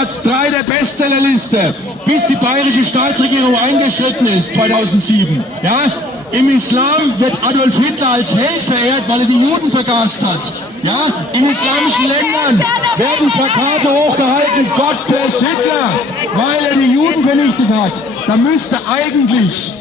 Platz 3 der Bestsellerliste, bis die bayerische Staatsregierung eingeschritten ist, 2007. Ja? Im Islam wird Adolf Hitler als Held verehrt, weil er die Juden vergast hat. Ja? In islamischen Ländern werden Plakate hochgehalten, Gott bless Hitler, weil er die Juden vernichtet hat. Da müsste eigentlich,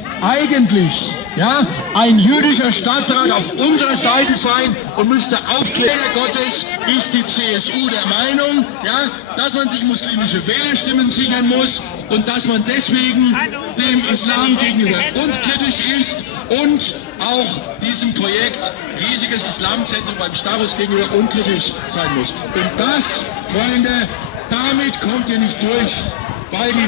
ja, ein jüdischer Stadtrat auf unserer Seite sein und müsste aufklären. Gottes ist die CSU der Meinung, ja, dass man sich muslimische Wählerstimmen sichern muss und dass man deswegen dem Islam gegenüber unkritisch ist und auch diesem Projekt riesiges Islamzentrum beim Starus gegenüber unkritisch sein muss. Und das, Freunde, damit kommt ihr nicht durch. Weil die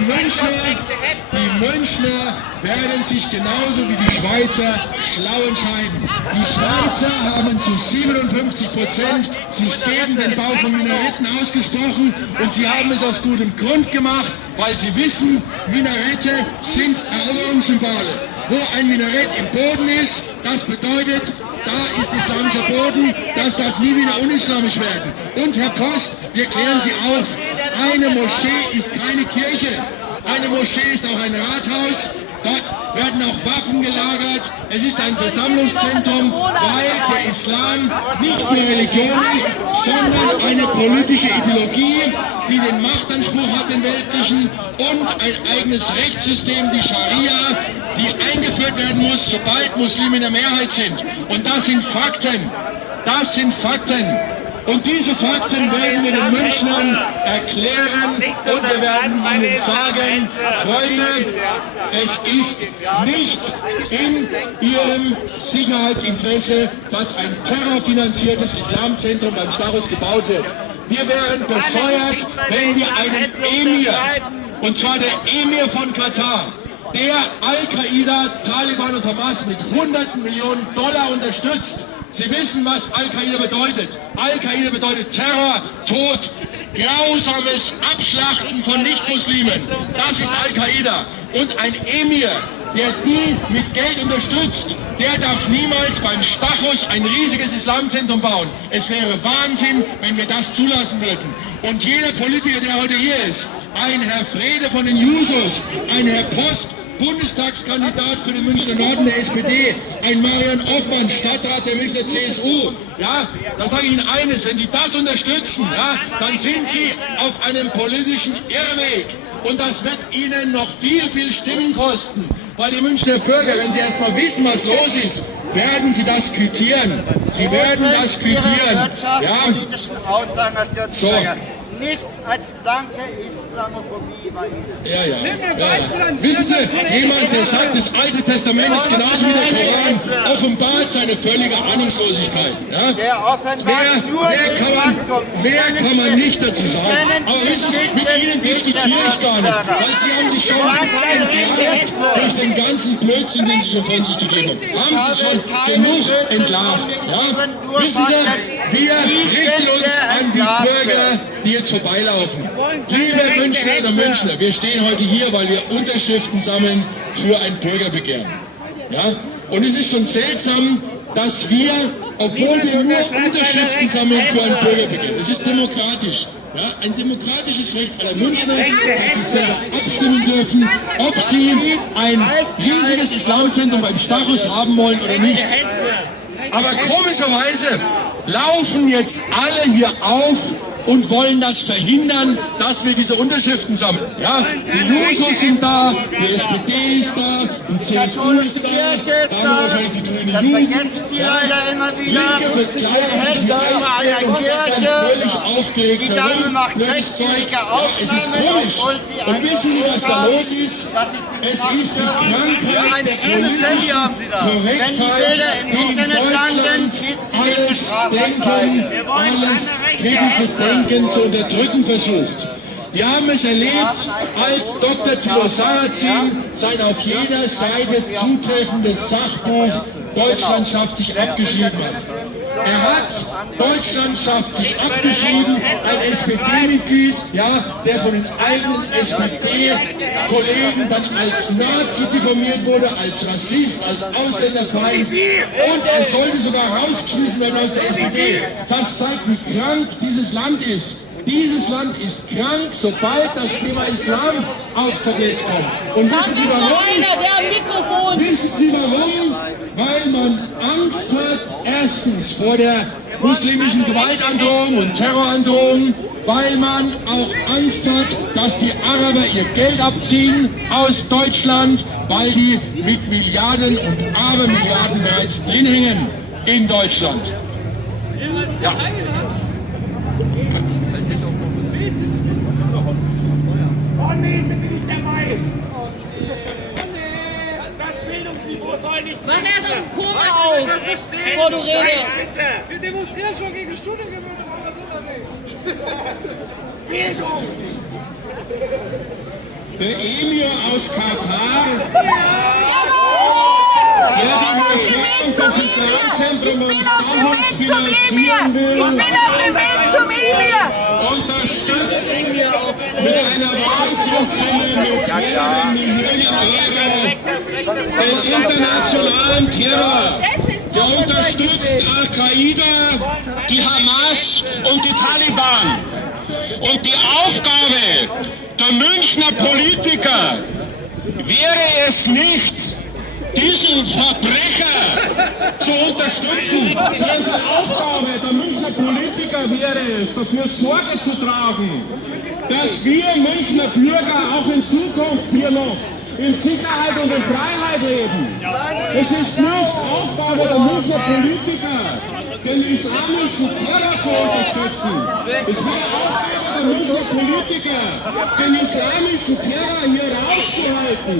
Münchner werden sich genauso wie die Schweizer schlau entscheiden. Die Schweizer haben zu 57% sich gegen den Bau von Minareten ausgesprochen und sie haben es aus gutem Grund gemacht, weil sie wissen, Minarette sind Eroberungssymbole. Wo ein Minarett im Boden ist, das bedeutet, da ist islamischer Boden, das darf nie wieder unislamisch werden. Und Herr Post, wir klären Sie auf, eine Moschee ist keine Kirche, eine Moschee ist auch ein Rathaus, dort werden auch Waffen gelagert, es ist ein Versammlungszentrum, weil der Islam nicht mehr Religion ist, sondern eine politische Ideologie, die den Machtanspruch hat, den weltlichen, und ein eigenes Rechtssystem, die Scharia, die eingeführt werden muss, sobald Muslime in der Mehrheit sind. Und das sind Fakten. Das sind Fakten. Und diese Fakten werden wir den Münchnern erklären und wir werden ihnen sagen, Freunde, es ist nicht in ihrem Sicherheitsinteresse, dass ein terrorfinanziertes Islamzentrum beim Starus gebaut wird. Wir wären bescheuert, wenn wir einen Emir, und zwar der Emir von Katar, der Al-Qaida, Taliban und Hamas mit hunderten Millionen Dollar unterstützt. Sie wissen, was Al-Qaida bedeutet. Al-Qaida bedeutet Terror, Tod, grausames Abschlachten von Nichtmuslimen. Das ist Al-Qaida. Und ein Emir, der die mit Geld unterstützt, der darf niemals beim Stachus ein riesiges Islamzentrum bauen. Es wäre Wahnsinn, wenn wir das zulassen würden. Und jeder Politiker, der heute hier ist, ein Herr Frede von den Jusos, ein Herr Post, Bundestagskandidat für den Münchner Norden der SPD, ein Marian Offmann, Stadtrat der Münchner CSU. Ja, da sage ich Ihnen eines, wenn Sie das unterstützen, ja, dann sind Sie auf einem politischen Irrweg. Und das wird Ihnen noch viel, viel Stimmen kosten. Weil die Münchner Bürger, wenn sie erst mal wissen, was los ist, werden sie das quittieren. Sie werden das quittieren. Ja. So. Nichts als blanke Islamophobie bei Ihnen. Ja. Wissen Sie, jemand, der sagt, das Alte Testament ist genauso wie der Koran, offenbart seine völlige Ahnungslosigkeit. Ja? Mehr kann man nicht dazu sagen. Aber wissen Sie, mit Ihnen diskutiere ich gar nicht, weil Sie haben sich schon entlarvt durch den ganzen Blödsinn, den Sie schon von sich gegeben haben. Haben Sie schon genug entlarvt. Ja? Wissen Sie, wir richten uns an die Bürger, die jetzt vorbeilaufen. Liebe Münchnerinnen und Münchner, wir stehen heute hier, weil wir Unterschriften sammeln für ein Bürgerbegehren. Ja? Und es ist schon seltsam, dass wir, obwohl wir nur Unterschriften sammeln für ein Bürgerbegehren, es ist demokratisch, ja? Ein demokratisches Recht aller Münchner, dass sie selber abstimmen dürfen, ob sie ein riesiges Islamzentrum beim Starus haben wollen oder nicht. Aber komischerweise laufen jetzt alle hier auf und wollen das verhindern, dass wir diese Unterschriften sammeln. Ja? Die Jusos sind da, die SPD ist da, die CSU ist da, dann wahrscheinlich die grüne Jugend. Das vergessen Sie leider immer wieder. Wir hätten da eine Kirche, die dann macht rechtssinnige Aufnahmen, obwohl sie und wissen Sie, was da los ist? Es ist die Krankheit der politischen Korrektheit, die in Deutschland alles kritische Denken zu unterdrücken versucht. Wir haben es erlebt, als Dr. Thilo Sarrazin sein auf jeder Seite zutreffendes Sachbuch Deutschland schafft sich abgeschrieben hat. Er hat Deutschland schafft sich abgeschrieben, ein SPD-Mitglied, ja, der von den eigenen SPD-Kollegen dann als Nazi diffamiert wurde, als Rassist, als Ausländerfeind, und er sollte sogar rausgeschmissen werden aus der SPD. Das zeigt, wie krank dieses Land ist. Dieses Land ist krank, sobald das Thema Islam aufs Tablett kommt. Und wissen Sie warum? Wissen Sie warum? Weil man Angst hat, erstens vor der muslimischen Gewaltandrohung und Terrorandrohung, weil man auch Angst hat, dass die Araber ihr Geld abziehen aus Deutschland, weil die mit Milliarden und Abermilliarden bereits drin hängen in Deutschland. Ja. Oh nee, bitte nicht der Weiß! Das Bildungsniveau soll nicht sein! Mach erst auf den Koma auf, bevor du redest! Wir demonstrieren schon gegen Studiengebühren, aber das ist nicht! Bildung! Der Emir aus Katar, der die Moschee und das Islamiczentrum am Stauhof finanzieren will, unterstützt mit einer Wahnsinnssumme mit mehreren Millionen Euro den internationalen Terror. Der unterstützt Al-Qaida, die Hamas und die Taliban. Und die Aufgabe der Münchner Politiker wäre es nicht, diesen Verbrecher zu unterstützen, sondern die Aufgabe der Münchner Politiker wäre es, dafür Sorge zu tragen, dass wir Münchner Bürger auch in Zukunft hier noch in Sicherheit und in Freiheit leben. Es ist nicht Aufgabe der Münchner Politiker, den islamischen Terror zu unterstützen. Es wäre Aufgabe der Münchner Politiker, den islamischen Terror hier rauszuhalten.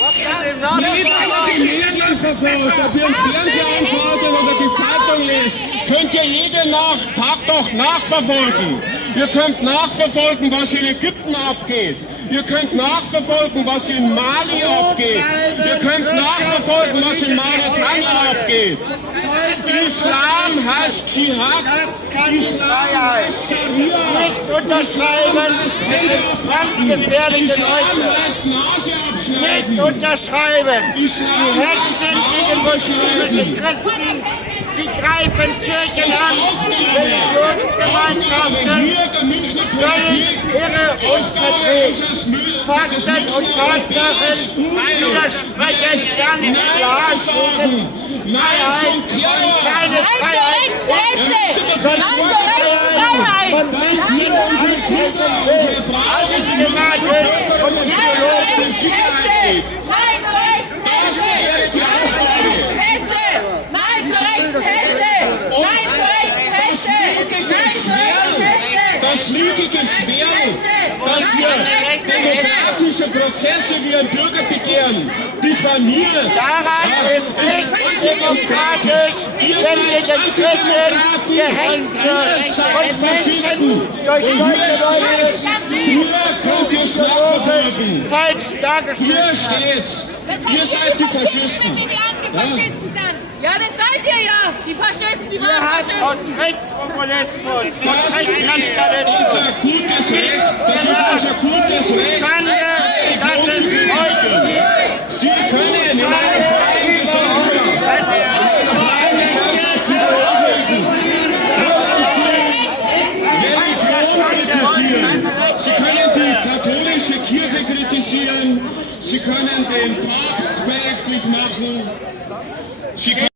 Ob ihr im Fernseher anschaut oder die Zeitung lest, könnt ihr jeden Tag doch nachverfolgen. Ihr könnt nachverfolgen, was in Ägypten abgeht. Ihr könnt nachverfolgen, was in Mali abgeht. Ihr könnt nachverfolgen, was in Mauretanien abgeht. Islam heißt Dschihad. Islam heißt Scharia. Nicht unterschreiben, es sind brandgefährliche Leute. Nicht unterschreiben. Sie hetzen gegen muslimisches Christen. Sie greifen Kirchen an, Religionsgemeinschaften, völlig irre und verdreht. Fakten und Tatsachen widersprechen ganz klar Freiheit und keine Freiheit. Von Menschen systematisch und ideologisch. Das lügige Schwert, dass wir demokratische Prozesse wie ein Bürgerbegehren diffamieren. Daran ist nicht demokratisch, wenn gegen Christen gehetzt wird und Menschen durch solche Leute falsch dargestellt Hier steht's. Ihr seid die Faschisten. Ja, das seid ihr ja! Die Faschisten, die waren Faschisten! Aus Rechtspopulismus und Das ist Rechtsradikalismus. unser gutes Recht. Das ist unser gutes Recht. Schande, dass es heute Sie können in einer freien Gesellschaft Religion kritisieren. Sie können die katholische Kirche kritisieren. Sie können den Papst verächtlich machen. Sie können